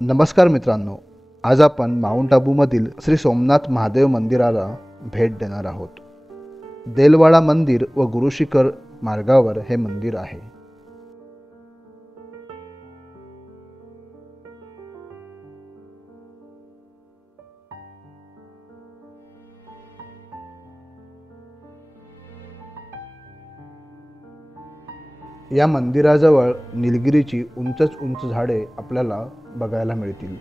नमस्कार मित्रांनो, आज आपण माउंट आबूमधील श्री सोमनाथ महादेव मंदिराला भेट देणार आहोत। देलवाडा मंदिर व गुरुशिखर मार्गावर हे मंदिर आहे। या मंदिराजवळ निलगिरीची उंच झाडे आपल्याला बघायला मिळतील।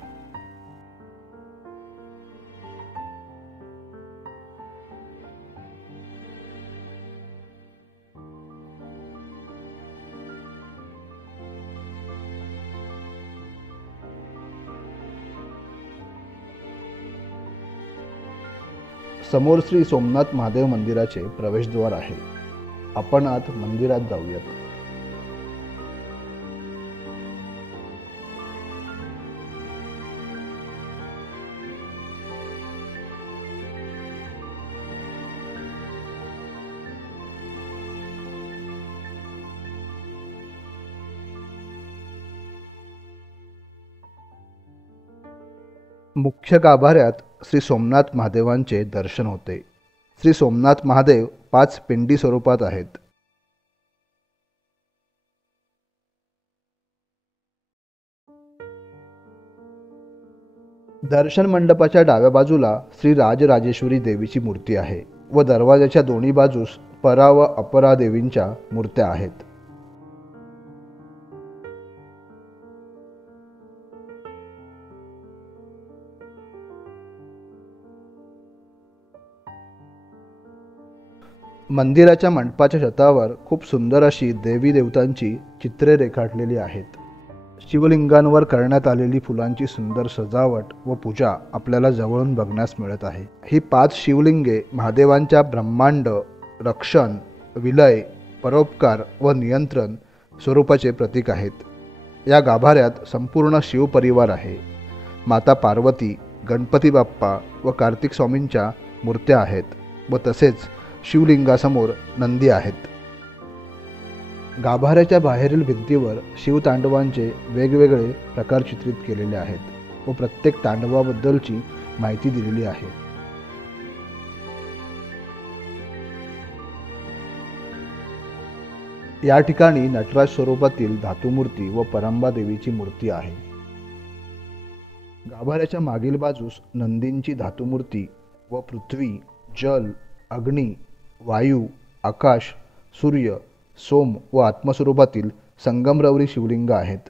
समोर श्री सोमनाथ महादेव मंदिराचे प्रवेशद्वार आहे। आपण आत मंदिरात जाऊयात। मुख्य गाभाऱ्यात श्री सोमनाथ महादेवांचे दर्शन होते। श्री सोमनाथ महादेव 5 पिंडी स्वरूपात आहेत। दर्शन मंडपाच्या डाव्या बाजूला श्री राजराजेश्वरी देवीची मूर्ती आहे व दरवाजाच्या दोन्ही बाजूस परा व अपरा देवींच्या मूर्त्या आहेत। मंदिराच्या मंडपाच्या छतावर खूप सुंदर अशी देवी देवतांची चित्रे रेखाटलेली आहेत। शिवलिंगांवर करण्यात आलेली फुलांची सुंदर सजावट व पूजा आपल्याला जवळून बघण्यास मिळत आहे। ही 5 शिवलिंगे महादेवांच्या ब्रह्मांड, रक्षण, विलय, परोपकार व नियंत्रण स्वरूपाचे प्रतीक आहेत। या गाभाऱ्यात संपूर्ण शिवपरिवार आहे। माता पार्वती, गणपती बाप्पा व कार्तिक स्वामींच्या मूर्त्या आहेत व तसेच शिवलिंगासमोर नंदी आहेत। गाभाऱ्याच्या बाहेरील भिंतीवर शिवतांडवांचे वेगवेगळे प्रकार चित्रित केलेले आहेत व प्रत्येक तांडवाबद्दलची माहिती दिलेली आहे। या ठिकाणी नटराज स्वरूपातील धातुमूर्ती व परंबा देवीची मूर्ती आहे। गाभाऱ्याच्या मागील बाजूस नंदींची धातुमूर्ती व पृथ्वी, जल, अग्नी, वायू, आकाश, सूर्य, सोम व आत्मस्वरूपातील संगमरवरी शिवलिंग आहेत।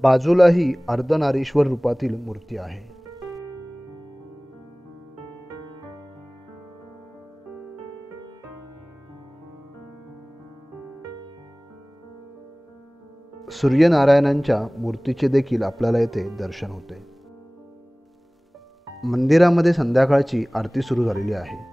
बाजूलाही अर्धनारीश्वर रूपातील मूर्ती आहे। सूर्यनारायणांच्या मूर्तीचे देखील आपल्याला येथे दर्शन होते। मंदिरामध्ये संध्याकाळची आरती सुरू झालेली आहे।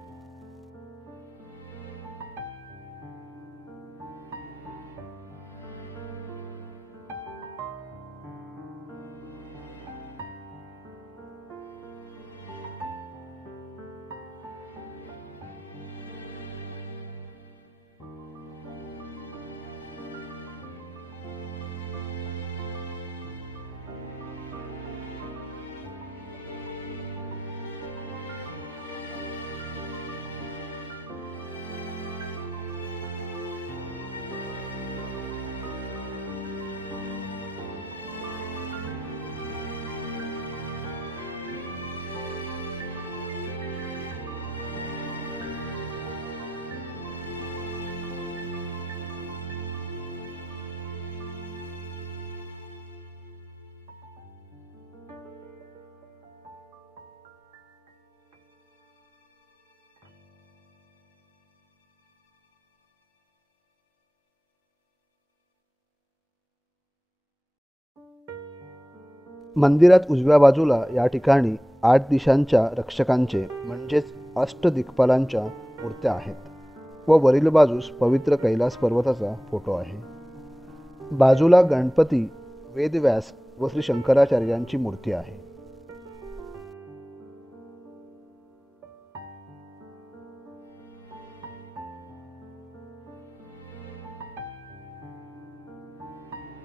मंदिरात उजव्या बाजूला या ठिकाणी 8 दिशांच्या रक्षकांचे म्हणजेच अष्टदिक्पालांच्या मूर्त्या आहेत व वरील बाजूस पवित्र कैलास पर्वताचा फोटो आहे। बाजूला गणपती, वेदव्यास व श्री शंकराचार्यांची मूर्ती आहे।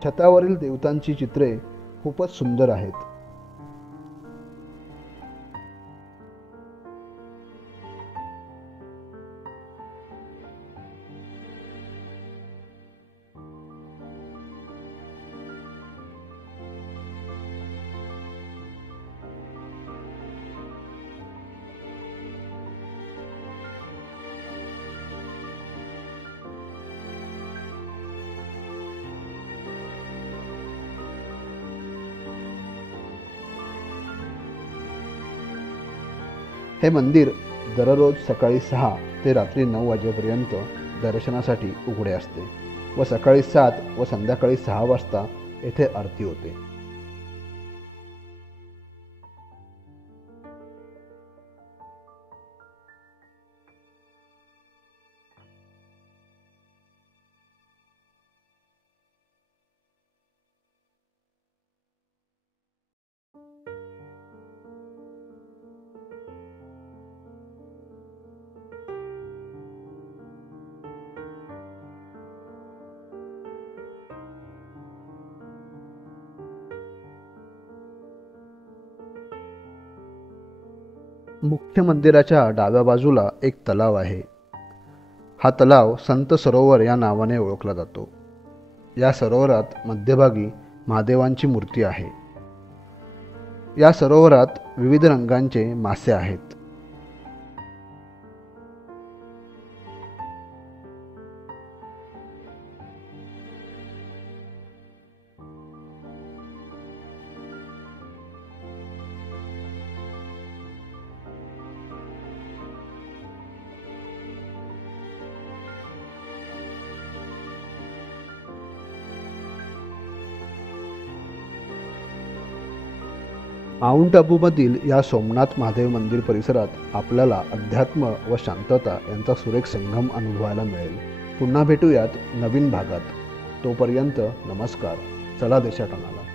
छतावरील देवतांची चित्रे खूपच सुंदर आहेत. हे मंदिर दररोज सकाळी 6 ते रात्री 9 वाजेपर्यंत दर्शनासाठी उघडे असते व सकाळी 7 व संध्याकाळी 6 वाजता येथे आरती होते. मुख्य मंदिराच्या डाव्या बाजूला एक तलाव आहे. हा तलाव संत सरोवर या नावाने ओळखला जातो. या सरोवरात मध्यभागी महादेवांची मूर्ती आहे. या सरोवरात विविध रंगांचे मासे आहेत. माउंट आबूमधील या सोमनाथ महादेव मंदिर परिसरात आपल्याला अध्यात्म व शांतता यांचा सुरेख संगम अनुभवायला मिळेल. पुन्हा भेटूयात नवीन भागात. तोपर्यंत नमस्कार. चला देशाटनाला.